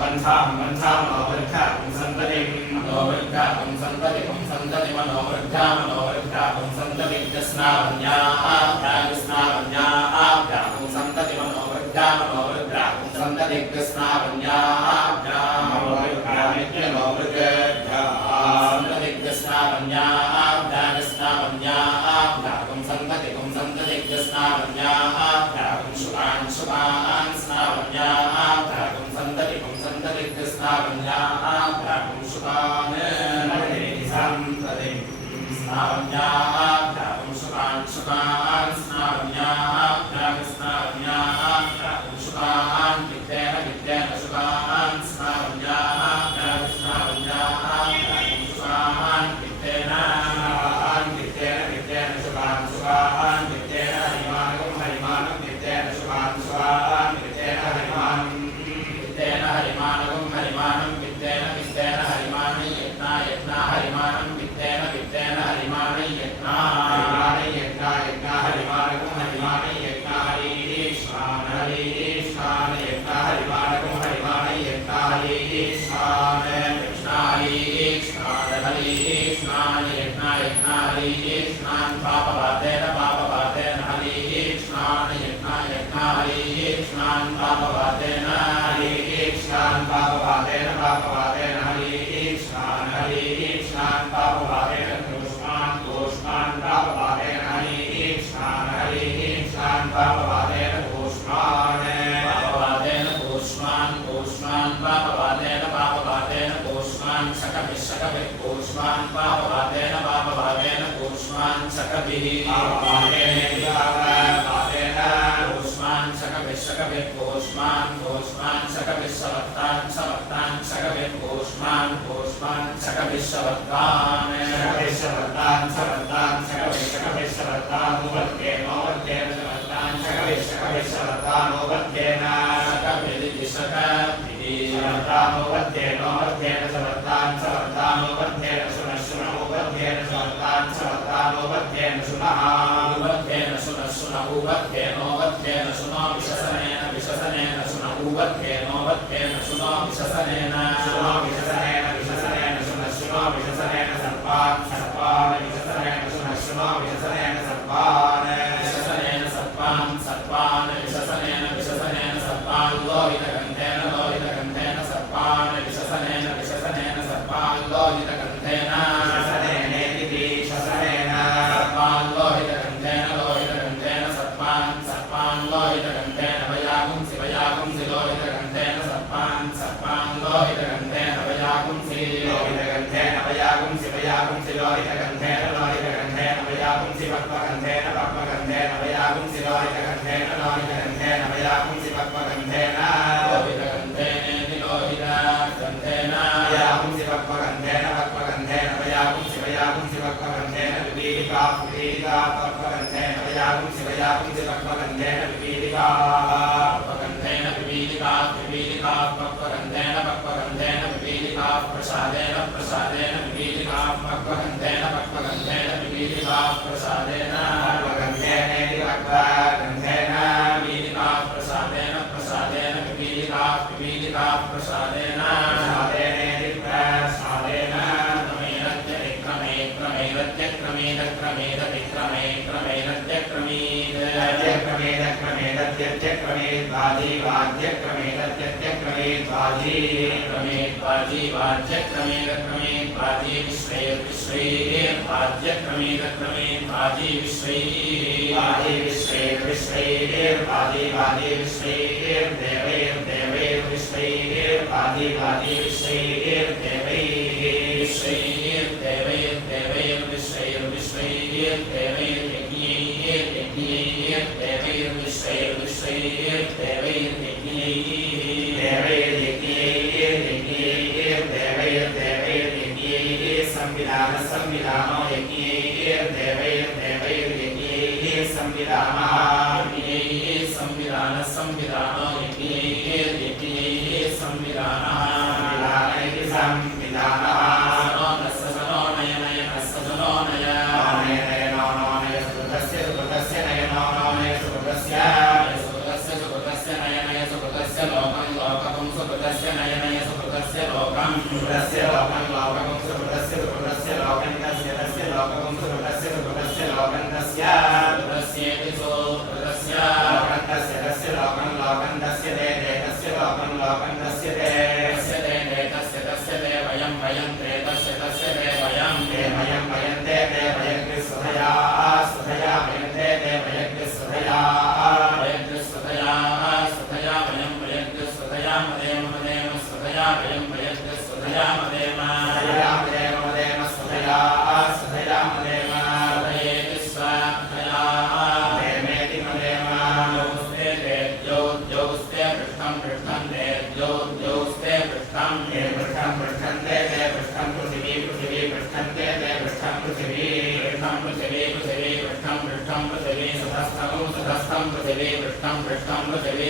ปัญชามปัญชามโนวรุขาปุสันตติมโนวรุขาปุสันตติปุสันตติมโนวรุขามโนวรุขาปุสันตติจัสนาปัญญาอาภาจัสนาปัญญาอาภาปุสันตติมโนวรุขามโนวรุขาปุสันตติจัสนาปัญญาอาภาโนวรุขามิเตโนวรุขะสันตติจัสนาปัญญาอาภาจัสนาปัญญาอาภาปุสันตติจัสนาปัญญาอาภาปุสุอันสุอันสนาปัญญาอาภาปุสันตติจัสนาปัญญาอาภาปุสุอันนติสัมตติสนาปัญญาอาภาปุสุอันสนาปัญญาอาภาสนาปัญญาอาภาปุสุอันกิเตนะสุอันสนาปัญญาอาภาสนาปัญญาอาภาปุสุอันกิเตนะสุอันกิเตนะหิมานุกิเตนะสุอันกิเตนะหิมานุกิเตนะหิมานุกิเตนะหิมานุยตนาหิมานุกิเตนะหิมานุยตนาหิมานุยตนาหิมานุยตนาหิชานยตนาหิมานุหิมานุยตนาหิชานหิชานยตนาหิชานปาปะเตนะหิชานยตนาหิชานปาปะเตนะหิชานปาปะเตนะหิชานปาปะเตนะตุสมันปาปะเตนะหิชานปาปะเตนะตุสมันปาปะเตนะตุสมันสกบิตุสมันปาปะเตนะตุสมันสกบิปาปะเตนะตุสมันสกบิตุสมันสกบิสวัตตันสกบิตุสมันสกบิสวัตตันสกบิสวัตตันโนวัตเกนะสวัตตันสกบิสวัตตันโนวัตเกนะสกบิดิสกบิสวัตตันโนวัตเกนะสวัตตันโนวัตเกนะสุนะโนวัตเกนะสวัตตันโนวัตเกนะสุนะวัตเกนะสุนะวัตเกนะสุนะวิสัสเนนะสุนะวัตเกนะสุนะวิสัสเนนะสุนะวิสัสเนนะสุนะวิสัสเนนะสัพพะวิสัสเนนะสุนะวิสัสเนนะสัพพะวิสัสเนนะสัพพะวิสัสเนนะสัพพะโลหิตกันเทนะสัพพะวิสัสเนนะสัพพะโลหิตกันเทนะวิสัสเนเนติปิสัสเนนะสัพพะโลหิตกันเทนะสัพพะโลหิตกันเทนะพยาคุมสิโลหิตกันเทนะสัพพะโลหิตกันเทนะพยาคุมสิโลหิตกันเทนะพยาคุมสิโลหิตกันเทนะพยาคุมสิปัปปะกันเทนะพยาคุมสิโลหิตกันเทนะพยาคุมสิปัปปะกันเทนะโลหิตกันเทนะโลหิตกันเทนะพยาคุมสิปัปปะกันเทนะพยาคุมสิปัปปะกันเทนะวิริกาปัปปะกันเทนะพยาคุมสิปัปปะกันเทนะวิริกาปัปปะกันเทนะวิริกาปัปปะกันเทนะวิริกาประสาเดนะวิริกาปัปปะกันเทนะวิริกาประสาเดนะปัปปะกันเทนะวิริกาวิริกาประสาเดนะวิริกาประสาเดนะNayana सुहृदस्य लोकं सुहृदस्य लोकं लोकं सुहृदस्य सुहृदस्य लोकं तस्य लोकं सुहृदस्य सुहृदस्य लोकं तस्य सुहृदस्येति सुहृदस्य लोकं तस्य लोकं लोकं तस्य ते तस्य लोकं लोकं तस्य ते तस्य ते वयं ते तस्य ते वयं ते वयं सुधया सुधया वयं ते वयं सुधया सुधया वयं सुधया मदेम सुधया वयं सुधया मदेम सुधया सुधया मदेम सुधयेति स्वधया मदेमेति मदेम द्यौस्ते पृष्ठं ते द्यौस्ते पृष्ठं ते पृष्ठं पृथिवी पृष्ठं ते पृष्ठं पृथिवी पृष्ठं पृथिवी सधस्थं पृथिवी पृष्ठं पृथिवी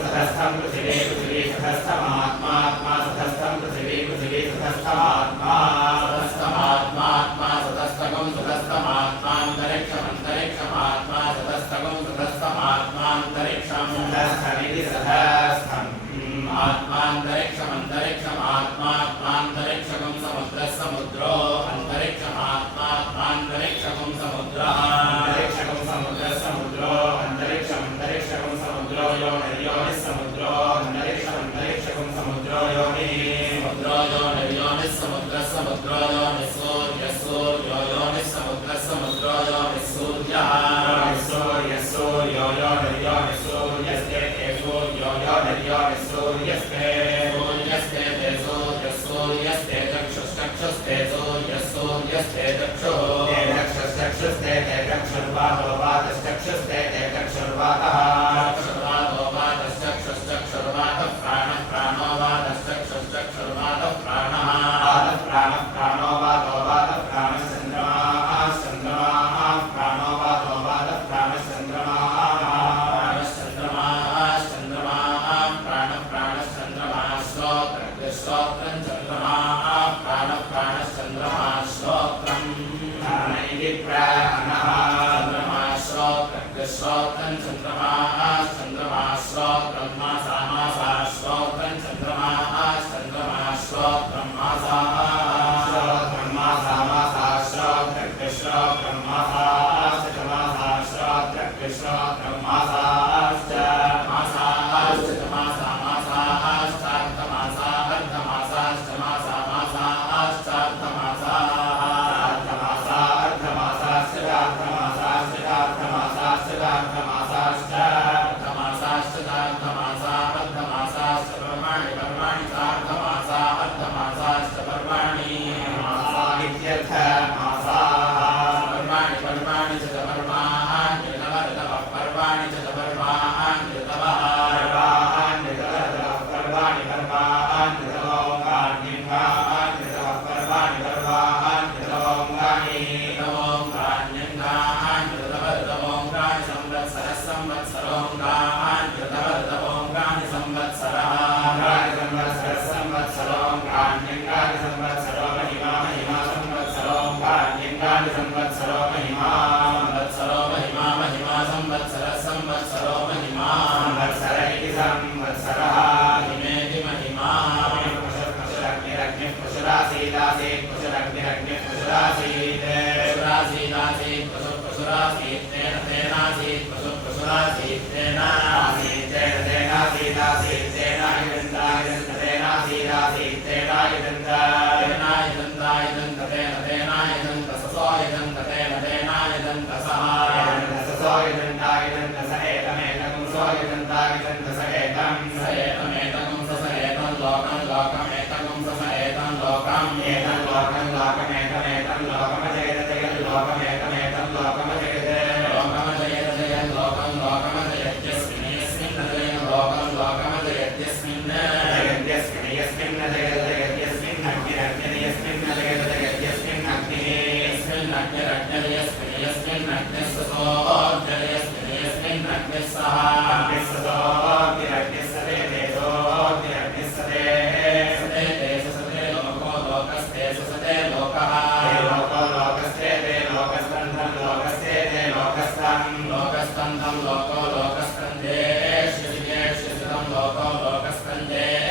सधस्थं पृथिवी सधस्थमात्मा सधस्थं पृथिवी सधस्थमात्मा सधस्थमात्मान्तरिक्षमात्मा सधस्थमात्मान्तरिक्षं सधस्थमिति सधस्थम् आत्मान्तरिक्षमन्तरिक्षमात्मात्मान्तरिक्षकं समुद्रो अन्तरिक्षमात्मात्मान्तरिक्षकं समुद्रः अन्तरिक्षकं समुद्रो अन्तरिक्षमन्तरिक्षकं समुद्रो योनिः समुद्रो अन्तरिक्षमन्तरिक्षकं समुद्रो योनिः समुद्रो योनिः सूर्यो योनिः समुद्रो योनिः सूर्यः सूर्यो योनिः सूर्यस्ते सूर्यस्ते चक्षुस्ते चक्षुस्ते चक्षुर्वातश्चक्षुस्ते चक्षुर्वातः चक्षुर्वातश्चक्षुश्चक्षुर्वातः प्राणो वातश्चक्षुश्चक्षुर्वातः प्राणः प्राणो वातो वातः प्राणः चन्द्रमाः प्राणो वातो वातः प्राणः चन्द्रमाः श्रोत्रं चन्द्रमाः प्राणश्चन्द्रमाः श्रोत्रं इति प्राणः चन्द्रमाः श्रोत्रं चन्द्रमाः श्रोत्रं मासा श्रोत्रं चन्द्रमाः श्रोत्रं मासाः श्रोत्रं मासा श्रोत्रं मासाश्च श्रोत्रं मासाश्च लोकस्कन्धं लोको लोकस्कन्धे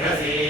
Grazie.